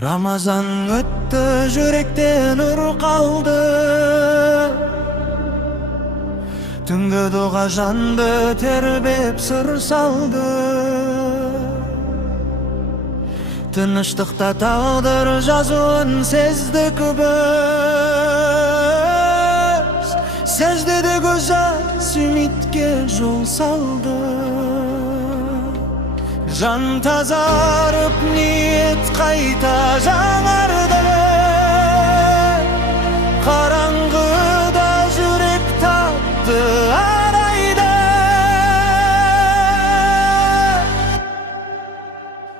Ramazan öttü, yürekte nur kaldı. Tüngü doğa jandı, terbep sır saldı. Tınıştıkta tağdır жазуын сездік біз. Сәждеде көз жас үмітке жол салды. Жан тазарып, ниет қайта жаңарды. Қараңғыда жүрек тапты арайды.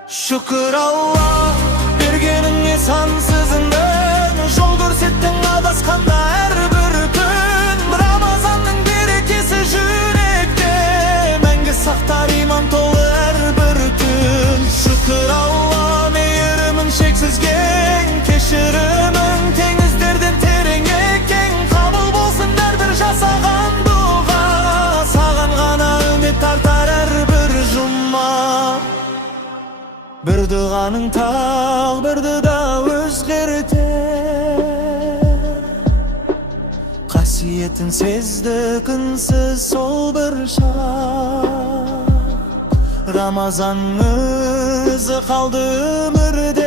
Şükür Allah, бергеніңе сансызыңдың. Жол көрсеттің адасқанда әрбір күн. Рамазанның берекесі жүректе, мәңгі сақтар иман толы әрбір түн. Şükür Allah, мейірімің шексіз кең, кешірімің теңіздерден терең екен. Қабыл болсын әрбір жасаған дұға, саған ғана үміт артар әрбір жұма. Bir dağanın tağbırdı da özgürter. Qasiyetin sezdi kınsiz sol bir şak. Ramazanımız kaldı ömürde.